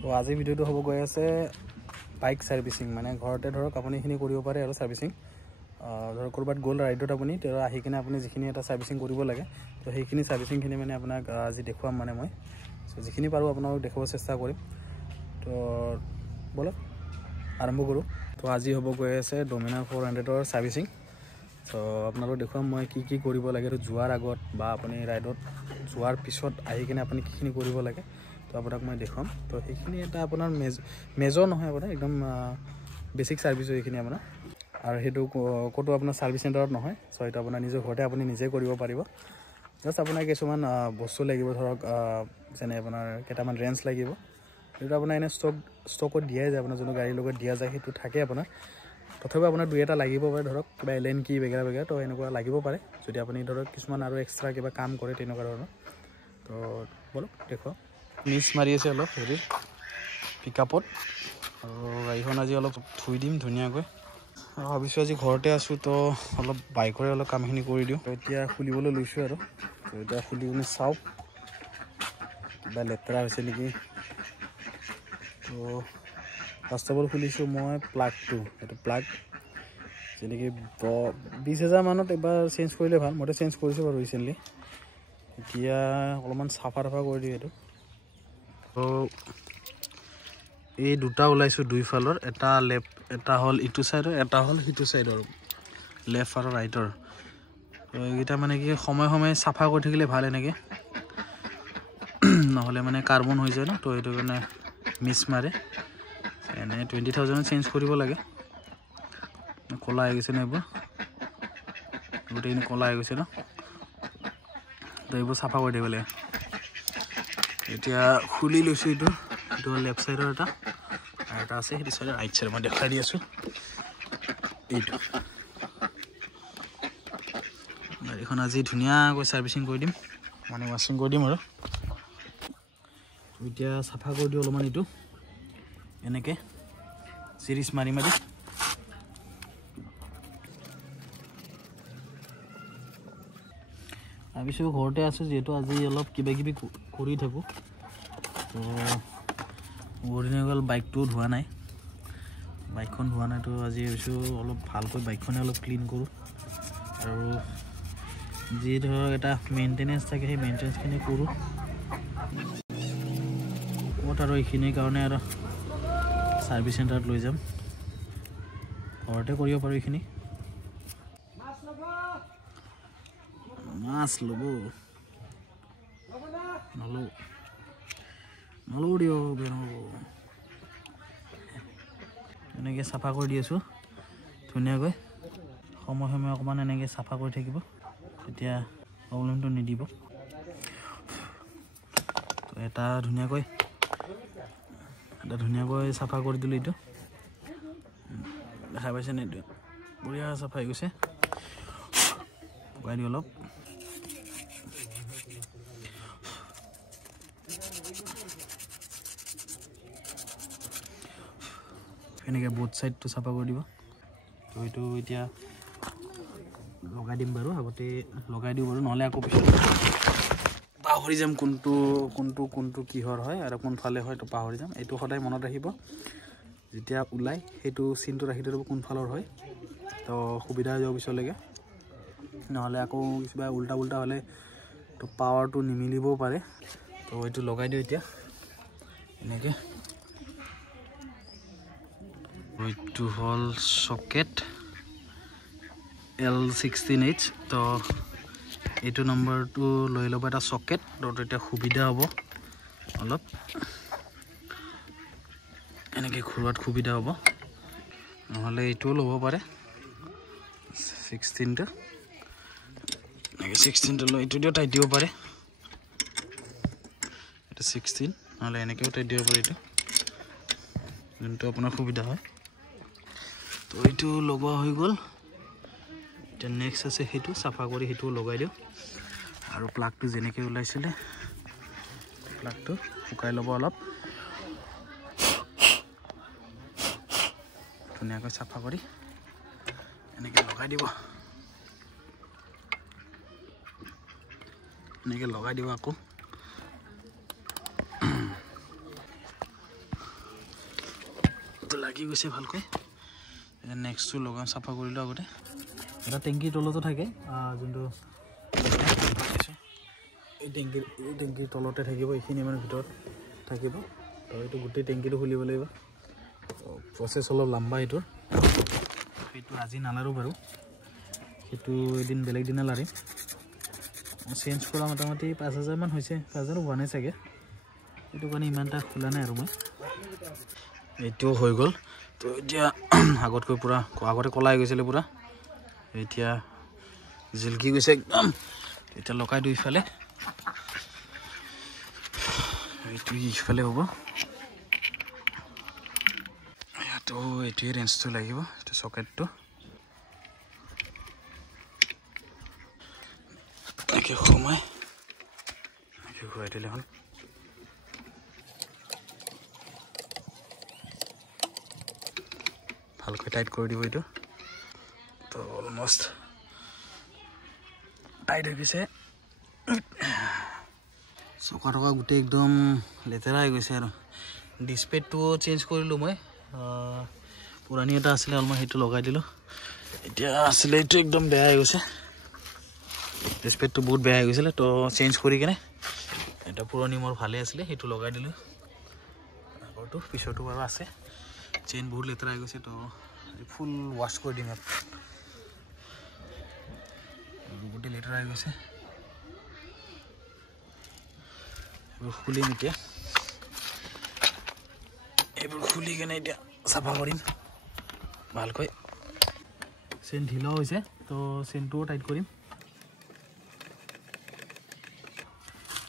তো আজি ভিডিওটো হ'ব গৈ আছে বাইক সাৰ্ভিসিং মানে ঘৰতে ধৰক আপুনি খিনি কৰিব পাৰে আৰু সাৰ্ভিসিং ধৰক কৰবাত গোল ৰাইডত আপুনি তেৰ আহি কিনে আপুনি যিখিনি এটা সাৰ্ভিসিং কৰিব লাগে তো সেইখিনি সাৰ্ভিসিং খিনি মানে আপোনাক আজি দেখুৱাম মানে মই সো যিখিনি পাৰো আপোনাক দেখাব চেষ্টা কৰিম তো বলক আৰম্ভ কৰো তো আজি হ'ব গৈ আছে ডমিনাৰ 400 ৰ সাৰ্ভিসিং তো আপোনাক দেখুৱাম মই কি কৰিব লাগে আৰু জুৱাৰ আগত বা আপুনি ৰাইডত জুৱাৰ পিছত আহি কিনে আপুনি কিখিনি কৰিব লাগে তো আপোনাক মই দেখুৱাম তো সেইখিনি এটা আপোনাৰ মেজৰ নহয় আপোনাৰ একদম বেসিক সাৰ্ভিস এইখিনি আপোনাৰ আৰু হেতু কোটো আপোনাৰ সাৰ্ভিস চেণ্টাৰত নহয় সো এটা আপোনাৰ নিজৰ ঘৰতে আপুনি নিজে কৰিব পাৰিব জাস্ট আপোনাৰ কিছুমান বস্তু লাগিব ধৰক যেনে আপোনাৰ কেটামান ৰেঞ্জ লাগিব এটা আপোনাৰ এনে ষ্টকত দিয়াই যায় আপোনাৰ যোনো গাড়ীৰ লগত দিয়া যায় হেতু থাকে আপোনাৰ তথাপি আপোনাৰ দুই এটা লাগিব পাৰে ধৰক কিবা এলএন কি বেগৰা বেগৰা তো এনেকুৱা লাগিব পাৰে যদি আপুনি ধৰক কিছুমান আৰু এক্সট্ৰা কিবা কাম কৰে তেনেকুৱা ধৰণৰ তো বলক দেখো মিছ মাৰি আছে অলপ হেৰি পিকআপত আৰু গাড়ীখন আজি অলপ ধুই দিম ধুনীয়াকৈ ভাবিছো আজি ঘৰতে আছো তো অলপ বাইকৰে অলপ কামখিনি কৰি দিও এতিয়া খুলিবলৈ লৈছো আৰু তো এতিয়া খুলিবলৈ চাও কিবা লেতেৰা হৈছে নেকি তো ফাৰ্ষ্ট অফ অল খুলিছো মই প্লাগটো এটা প্লাগ যেনেকি 20000 মানত এবাৰ চেঞ্জ কৰিলে ভাল মতে চেঞ্জ কৰিছো বাৰু ৰিসেন্টলি এতিয়া অলপমান সাফা কৰি দিও এটো তো এই দুটা ওলাইছো দুই ফালৰ এটা লেফট এটা হল ইটু সাইডৰ এটা হল হিটু সাইডৰ লেফট আৰু ৰাইটৰ এইটা মানে কি সময় সাফা কৰি থাকিলে ভাল এনেকে নহলে মানে কাৰ্বন হৈ যায় না তো এটো কাৰণে মিছ মাৰে এনে 20000 চেঞ্জ কৰিব লাগে কলা হৈ গৈছে না এইবোৰ গোটেইখিনি কলা হৈ গৈছে না তো এইবোৰ সাফা কৰি দিব লাগে এতিয়া খুলি লৈছো এটো লেফট সাইডৰ এটা আছে হেতু সাইডৰ ৰাইট সাইড মই দেখাই দি আছো এইটো গাড়ীখন আজি ধুনীয়াকৈ সাৰ্ভিসিং কৰি দিম মানে ওয়াশিং কৰি দিম আৰু এতিয়া সাফা কৰি দিও অলপমান এটো এনেকে সিৰিজ মাৰি ভাবিছো ঘৰতে আছো যেটো আজি অলপ কিবা কিবি কৰি থাকো তো অৰিজিনাল বাইকটো ধোৱা নাই বাইকখন ধোৱা নাই তো আজি ভাবিছো অলপ ভালকৈ বাইকখনে অলপ ক্লিন কৰো আৰু যি ধৰক এটা মেইনটেনেন্স থাকে সেই মেইনটেনেন্স খিনি কৰো ওট আৰু এইখিনি কাৰণে আৰু সাৰ্ভিস চেণ্টাৰত লৈ যাম ঘৰতে কৰিব পাৰো এইখিনি মাছ লব নলো দিও বেনো এনেকে সাফা কৰি দি আছো ধুনীয়াকৈ সময় অকমান এনেকে সাফা কৰি থাকিব তেতিয়া প্ৰবলেমটো নিদিব তো এটা ধুনীয়াকৈ সাফা কৰি দিলো এটো দেখা পাইছে নে এটো বঢ়িয়া সাফা হৈ গৈছে গাড়ী অলপ এনেকে বোথ সাইড তো সাফা কৰি দিব তো এটো এতিয়া লগাই দিম বাৰু আগতে লগাই দিও বাৰু নহলে আকৌ পিছত পাহৰি যাম কোনটো কিহৰ হয় আৰু কোন ফালে হয় তো পাহৰি যাম এটো সদায় মনত ৰাখিব যেতিয়া উলাই হেতু সিনটো ৰাখি দিব কোন ফালৰ হয় তো সুবিধা হৈ যাব পিছলৈকে নহলে আকৌ কিবা উল্টা হলে তো পাৱাৰটো নিমিলিবও পাৰে তো এটো লগাই দিও এতিয়া এনেকে এইটো হল সকেট L16H তো এইটো নম্বৰটো লৈ লব এটা সকেট তো এটা সুবিধা হ'ব অলপ এনেকে খুৰুৱাত সুবিধা হ'ব নহলে এইটো লব পাৰে 16 টা এনেকে 16 টা লৈ এইটো দিও টাইট দিব পাৰে এটা 16 নহলে এনেকেও টাইট দিব পাৰে এইটো যোনটো আপোনাৰ সুবিধা হয় তো এইটো লগোৱা হৈ গল তে নেক্সট আছে হেতু সাফা কৰি হেতু লগাই দিও আৰু প্লাগটো যেনেকৈ ওলাইছিলে প্লাগটো শুকাই লব অলপ ধুনীয়াকৈ সাফা কৰি এনেকৈ লগাই দিব আকৌ লাগি গৈছে ভালকৈ নেক্সটটো লগাম চাফা কৰিলোঁ আগতে এটা টেংকিৰ তলতো থাকে যোনটো এই টেংকিৰ তলতে থাকিব এইখিনি মানে ভিতৰত থাকিব তো এইটো গোটেই টেংকিটো খুলিব লাগিব প্ৰচেছ অলপ লম্বা এইটোৰ সেইটো আজি নালাৰো বাৰু সেইটো এদিন বেলেগ দিনা লাৰিম চেঞ্জ কৰা মোটামুটি 5,000 মান হৈছে 5,000 হোৱা নাই চাগে এইটো কাৰণে ইমানটা খোলা নাই আৰু মই এইটোও হৈ গ'ল তো এতিয়া আগতকৈ পূৰা আগতে কলাই গৈছিলে পূৰা এতিয়া জিলকি গৈছে একদম এতিয়া লগাই দিওঁ ইফালে এইটো ইফালে হ'ব তো এইটোৱে ৰেঞ্জটো লাগিব এইটো চকেটটো একে সোমাই একে ঘূৰাই দিলে হ'ল ভালকৈ টাইট কৰি দিব এইটো তো অলমষ্ট টাইট হৈ গৈছে চকা টকা গোটেই একদম লেতেৰা হৈ গৈছে আৰু ডিছপ্লেটো চেঞ্জ কৰিলোঁ মই পুৰণি এটা আছিলে অলপ সেইটো লগাই দিলোঁ এতিয়া আছিলে এইটো একদম বেয়া হৈ গৈছে ডিছপ্লেটো বহুত বেয়া হৈ গৈছিলে তো চেঞ্জ কৰি কিনে এটা পুৰণি মোৰ ভালে আছিলে সেইটো লগাই দিলোঁ আগৰটো পিছৰটো বাৰু আছে চেইন বহুত লেতেৰা হৈ গৈছে তো ফুল ৱাছ কৰি দিম ইয়াত গোটেই লেতেৰা হৈ গৈছে এইবোৰ খুলিম এতিয়া এইবোৰ খুলি কেনে এতিয়া চাফা কৰিম ভালকৈ চেইন ঢিলা হৈছে তো চেইনটোও টাইট কৰিম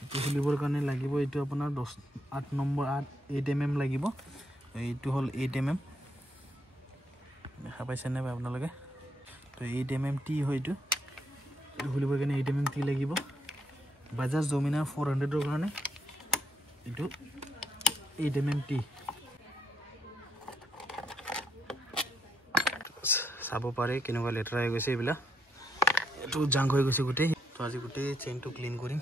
এইটো খুলিবৰ কাৰণে লাগিব এইটো আপোনাৰ 8 নম্বৰ 8 mm লাগিব এইটো হ'ল 8 mm দেখা পাইছে নে আপোনালোকে তো 8 mm টি হয় এইটো খুলিবৰ কাৰণে 8 mm টি লাগিব বাজাজ ডমিনাৰ 400 ৰ কাৰণে এইটো 8 mm টি চাব পাৰে কেনেকুৱা লেতেৰা হৈ গৈছে এইবিলাক এইটো জাংক হৈ গৈছে গোটেই তো আজি গোটেই চেইনটো ক্লিন কৰিম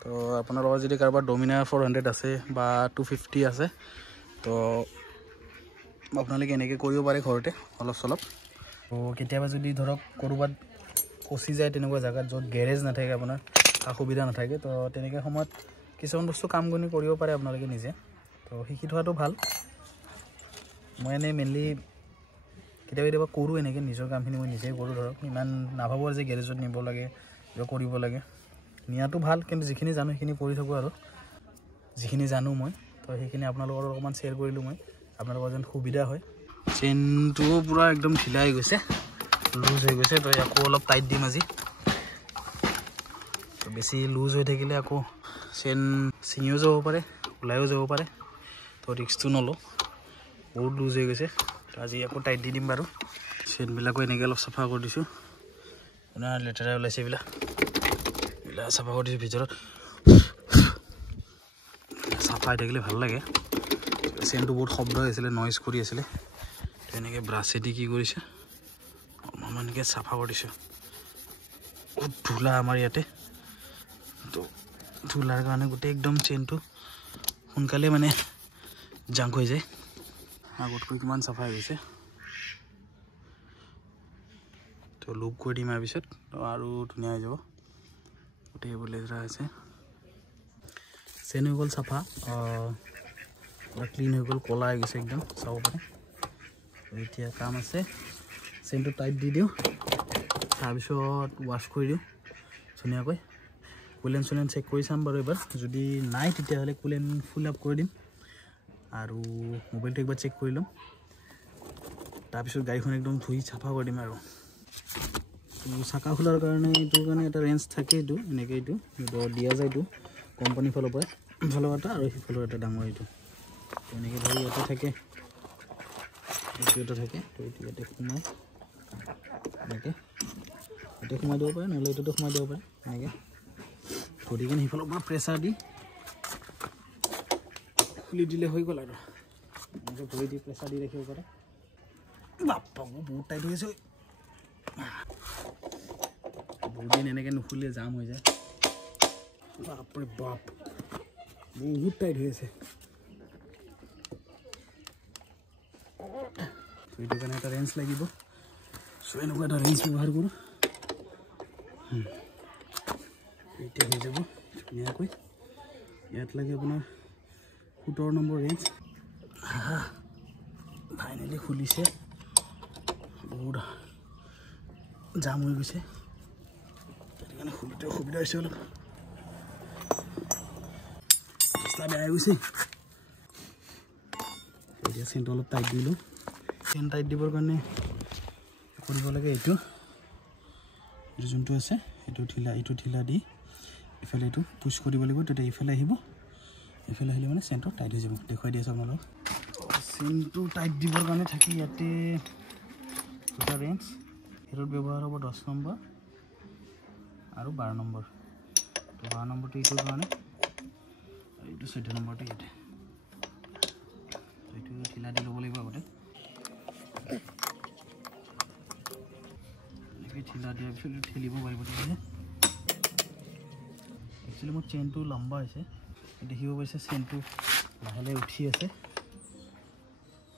তো আপোনালোকৰ যদি কাৰোবাৰ ডমিনাৰ 400 আছে বা 250 আছে তো আপোনালোকে এনেকৈ কৰিব পাৰে ঘৰতে অলপ চলপ তো কেতিয়াবা যদি ধৰক ক'ৰবাত ফচি যায় তেনেকুৱা জেগাত য'ত গেৰেজ নাথাকে আপোনাৰ সুবিধা নাথাকে তো তেনেকৈ সময়ত কিছুমান বস্তু কাম কৰি কৰিব পাৰে আপোনালোকে নিজে তো শিকি থোৱাটো ভাল মই এনেই মেইনলি কেতিয়াবা কৰোঁ এনেকৈ নিজৰ কামখিনি মই নিজেই কৰোঁ ধৰক ইমান নাভাবোঁ যে গেৰেজত নিব লাগে কিবা কৰিব লাগে নিয়াটো ভাল কিন্তু যিখিনি জানো সেইখিনি কৰি থাকোঁ আৰু যিখিনি জানো মই তো সেইখিনি আপোনালোকৰ অকণমান শ্বেয়াৰ কৰিলোঁ মই আপোনালোকৰ যেন সুবিধা হয় চেইনটো পূৰা একদম ঢিলা হৈ গৈছে লুজ হৈ গৈছে তো আকৌ অলপ টাইট দিম আজি তো বেছি লুজ হৈ থাকিলে আকৌ চেইন ছিঙিও যাব পাৰে ওলাইও যাব পাৰে তো ৰিক্সটো নলওঁ বহুত লুজ হৈ গৈছে তো আজি আকৌ টাইট দি দিম বাৰু চেইনবিলাকো এনেকৈ অলপ চাফা কৰি দিছোঁ আপোনাৰ লেতেৰা ওলাইছে এইবিলাক চাফা কৰি দিছোঁ ভিতৰত চাফা হৈ থাকিলে ভাল লাগে চেইনটো বহুত শব্দ হৈছিলে নইজ কৰি আছিলে তো এনেকৈ ব্ৰাছেদি কি কৰিছে অলপমান এনেকৈ চাফা কৰি দিছোঁ বহুত ধূলা আমাৰ ইয়াতে তো ধূলাৰ কাৰণে গোটেই একদম চেইনটো সোনকালে মানে জাংক হৈ যায় আগতকৈ কিমান চাফা হৈ গৈছে তো লুপ কৰি দিম তাৰপিছত আৰু ধুনীয়া হৈ যাব গোটেইবোৰ লেতেৰা হৈছে চেইন হৈ গ'ল চাফা পুৰা ক্লিন হৈ গ'ল ক'লা হৈ গৈছে একদম চাব পাৰে এতিয়া কাম আছে চেইনটো টাইট দি দিওঁ তাৰপিছত ৱাছ কৰি দিওঁ ধুনীয়াকৈ কুলেণ্ট চুলেণ্ট চেক কৰি চাম বাৰু এবাৰ যদি নাই তেতিয়াহ'লে কুলেণ্ট ফুল আপ কৰি দিম আৰু মোবাইলটো একবাৰ চেক কৰি ল'ম তাৰপিছত গাড়ীখন একদম ধুই চাফা কৰি দিম আৰু চাকা খোলাৰ কাৰণে এইটোৰ কাৰণে এটা ৰেঞ্জ থাকে এইটো এনেকৈ এইটো দিয়া যায় এইটো কোম্পানীৰ ফালৰ পৰা এটা আৰু সিফালৰ এটা ডাঙৰ এইটো এনেকৈ ধৰি ইয়াতে থাকে এইটো এটা থাকে তো এইটো ইয়াতে সোমাই এনেকৈ ইয়াতে সোমাই দিব পাৰে নহ'লে এইটোতো সোমাই দিব পাৰে এনেকৈ ধৰি কিনে সিফালৰ পৰা প্ৰেছাৰ দি খুলি দিলে হৈ গ'ল আৰু এনেকৈ ধৰি দি প্ৰেছাৰ দি ৰাখিব পাৰে বাপ্পা বহুত টাইট হৈ আছে বহুত দিন এনেকৈ নুখুলিলে জাম হৈ যায় বাপৰে বাপ বহুত টাইট হৈ আছে তো এইটো কাৰণে এটা ৰেঞ্জ লাগিব সো এনেকুৱা এটা ৰেঞ্জ ব্যৱহাৰ কৰোঁ এতিয়া হৈ যাব ধুনীয়াকৈ ইয়াত লাগে আপোনাৰ 17 নম্বৰ ৰেঞ্জ ফাইনেলি খুলিছে বহুত জাম হৈ গৈছে সেইকাৰণে খুলিতে অসুবিধা হৈছে অলপ ৰাস্তা বেয়া হৈ গৈছে এতিয়া চেণ্টটো অলপ টাইট দিলোঁ চেণ্ট টাইট দিবৰ কাৰণে কৰিব লাগে এইটো যোনটো আছে এইটো ঢিলা দি ইফালে এইটো পুছ কৰিব লাগিব তেতিয়া ইফালে আহিব ইফালে আহিলে মানে চেণ্টটো টাইট হৈ যাব দেখুৱাই দি আছোঁ আপোনালোকক চেণ্টটো টাইট দিবৰ কাৰণে থাকি ইয়াতে দুটা ৰেঞ্জ সেইটোত ব্যৱহাৰ হ'ব 10 নম্বৰ আৰু 12 নম্বৰ তো 12 নম্বৰটো এইটোৰ কাৰণে আৰু এইটো 14 নম্বৰটো ইয়াতে এইটো ঢিলা দি ল'ব লাগিব আগতে এনেকৈ ঢিলা দিয়াৰ পিছত ঠেলিব পাৰিব তেতিয়াহে একচুৱেলি মোৰ চেইনটো লম্বা হৈছে দেখিব পাৰিছে চেইনটো লাহে লাহে উঠি আছে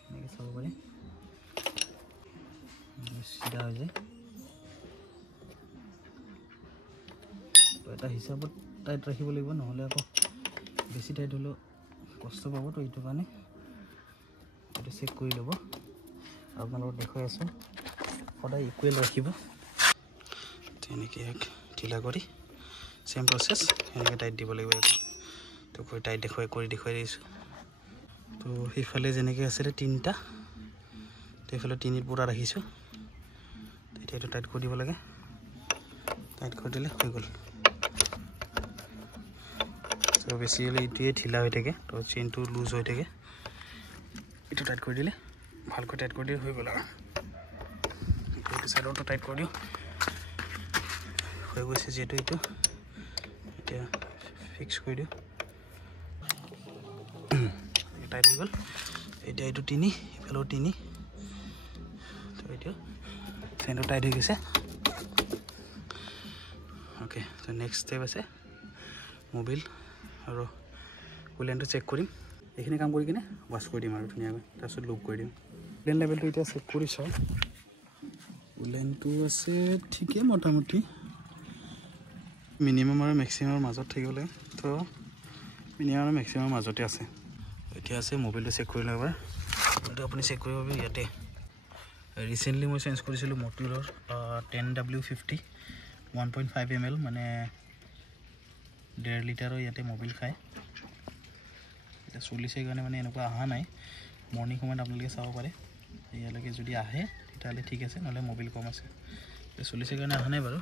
এনেকৈ চাব পাৰি চিধা হৈ যায় তো এটা হিচাপত টাইট ৰাখিব লাগিব নহ'লে আকৌ বেছি টাইট হ'লেও কষ্ট পাব তো এইটো কাৰণে এইটো চেক কৰি ল'ব আপোনালোকক দেখুৱাই আছোঁ সদায় ইকুৱেল ৰাখিব তেনেকৈ ঢিলা কৰি চেম প্ৰচেছ এনেকৈ টাইট দিব লাগিব তো টাইট দেখুৱাই দিছোঁ তো সেইফালে যেনেকৈ আছিলে 3টা তো এইফালে 3ত পূৰা ৰাখিছোঁ তেতিয়া এইটো টাইট কৰি দিব লাগে টাইট কৰি দিলে হৈ গ'ল তো বেছি হ'লে এইটোৱে ঢিলা হৈ থাকে তো চেইনটো লুজ হৈ থাকে এইটো টাইট কৰি দিলে ভালকৈ টাইট কৰি দিলে হৈ গ'ল আৰু এইটো চাইডতো টাইট কৰি দিওঁ হৈ গৈছে যিহেতু এইটো এতিয়া ফিক্স কৰি দিওঁ টাইট হৈ গ'ল এতিয়া এইটো 3 ইফালেও 3 তো এতিয়া চেইনটো টাইট হৈ গৈছে অ'কে তো নেক্সট ষ্টেপ আছে মোবিল আৰু কুলেণ্টটো চেক কৰিম এইখিনি কাম কৰি কিনে ৱাছ কৰি দিম আৰু ধুনীয়াকৈ তাৰপিছত লুপ কৰি দিম কুলেণ্ট লেভেলটো এতিয়া চেক কৰি চাওঁ কুলেণ্টটো আছে ঠিকেই মোটামুটি মিনিমাম আৰু মেক্সিমামৰ মাজত থাকিব লাগে তো মিনিমাম আৰু মেক্সিমামৰ মাজতে আছে এতিয়া আছে মোবিলটো চেক কৰি ল'ব এইটো আপুনি চেক কৰিব পাৰিব ইয়াতে ৰিচেণ্টলি মই চেঞ্জ কৰিছিলোঁ মটৰিলৰ 10W50 1.5 ml মানে 1.5 লিটাৰৰ ইয়াতে মোবিল খায় এতিয়া চলিছে কাৰণে মানে এনেকুৱা অহা নাই মৰ্ণিং সময়ত আপোনালোকে চাব পাৰে ইয়ালৈকে যদি আহে তেতিয়াহ'লে ঠিক আছে নহ'লে মোবিল কম আছে এতিয়া চলিছে কাৰণে অহা নাই বাৰু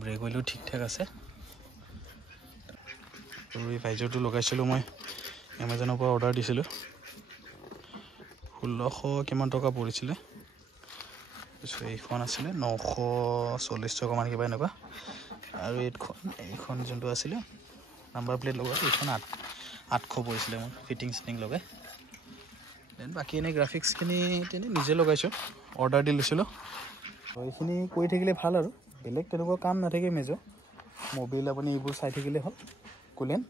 ব্ৰেক অইলো ঠিক ঠাক আছে আৰু এই ভাইজৰটো লগাইছিলোঁ মই এমাজনৰ পৰা অৰ্ডাৰ দিছিলোঁ 1600 কিমান টকা পৰিছিলে তাৰপিছত এইখন আছিলে 940 টকামান কিবা এনেকুৱা আৰু এইখন যোনটো আছিলে নাম্বাৰ প্লেট লগোৱা এইখন 800 পৰিছিলে মোৰ ফিটিং চিটিং লগাই দেন বাকী এনেই গ্ৰাফিক্সখিনি তেনে নিজে লগাইছোঁ অৰ্ডাৰ দি লৈছিলোঁ এইখিনি কৰি থাকিলে ভাল আৰু বেলেগ তেনেকুৱা কাম নাথাকে মেজৰ মোবিল আপুনি এইবোৰ চাই থাকিলে হ'ল কুলেণ্ট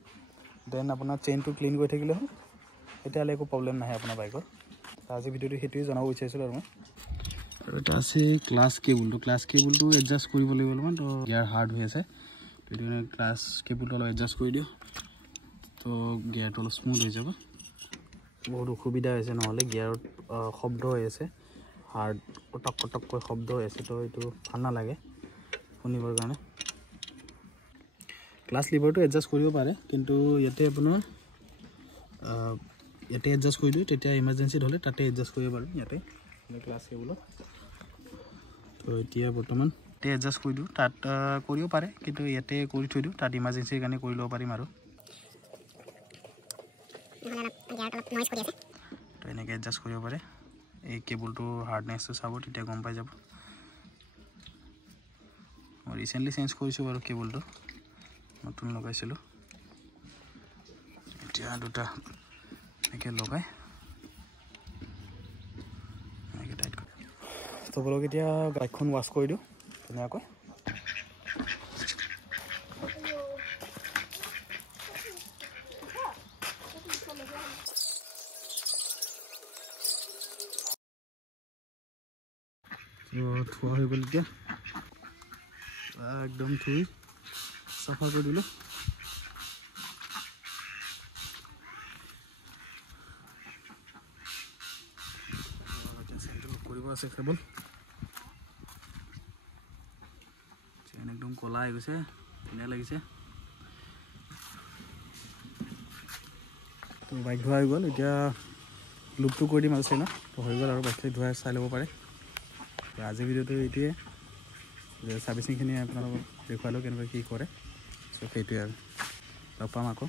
দেন আপোনাৰ চেইনটো ক্লিন কৰি থাকিলে হ'ল তেতিয়াহ'লে একো প্ৰব্লেম নাহে আপোনাৰ বাইকৰ আজি ভিডিঅ'টো সেইটোৱে জনাব বিচাৰিছিলোঁ আৰু মই আৰু এটা আছে ক্লাছ কেবুলটো এডজাষ্ট কৰিব লাগিব অলপমান তো গিয়াৰ হাৰ্ড হৈ আছে সেইটো কাৰণে ক্লাছ কেবুলটো অলপ এডজাষ্ট কৰি দিওঁ তো গিয়াৰটো অলপ স্মুথ হৈ যাব বহুত অসুবিধা হৈছে নহ'লে গিয়াৰত শব্দ হৈ আছে হাৰ্ড কটককৈ শব্দ হৈ আছে তো এইটো ভাল নালাগে শুনিবৰ কাৰণে ক্লাছ লিভাৰটো এডজাষ্ট কৰিব পাৰে কিন্তু ইয়াতে আপোনাৰ ইয়াতে এডজাষ্ট কৰি দিওঁ তেতিয়া ইমাৰ্জেঞ্চিত হ'লে তাতে এডজাষ্ট কৰিব পাৰোঁ ইয়াতে ক্লাছ কেবুলত তো এতিয়া বৰ্তমান ইয়াতে এডজাষ্ট কৰি দিওঁ তাত কৰিব পাৰে কিন্তু ইয়াতে কৰি থৈ দিওঁ তাত ইমাৰ্জেঞ্চিৰ কাৰণে কৰি ল'ব পাৰিম আৰু তো এনেকৈ এডজাষ্ট কৰিব পাৰে এই কেবুলটো হাৰ্ডনেছটো চাব তেতিয়া গম পাই যাব মই ৰিচেণ্টলি চেঞ্জ কৰিছোঁ বাৰু কেবুলটো নতুন লগাইছিলোঁ এতিয়া দুটা এনেকৈ লগাই এনেকৈ টাইট কৰি তো বলক এতিয়া বাইকখন ৱাছ কৰি দিওঁ ধুনীয়াকৈ ধোৱা হৈ গ'ল এতিয়া একদম ধুই চাফা কৰি দিলোঁ কৰিব আছে কেবল চেইন একদম কলা হৈ গৈছে ধুনীয়া লাগিছে তো বাইক ধোৱা হৈ গ'ল এতিয়া লুপটো কৰি দিম আৰু চেইনত তো হৈ গ'ল আৰু বাইকখিনি ধোৱাই চাই ল'ব পাৰে তো আজিৰ ভিডিঅ'টো এইটোৱে যে ছাৰ্ভিচিংখিনি আপোনালোকক দেখুৱালোঁ কেনেকৈ কি কৰে চ' সেইটোৱে আৰু লগ পাম আকৌ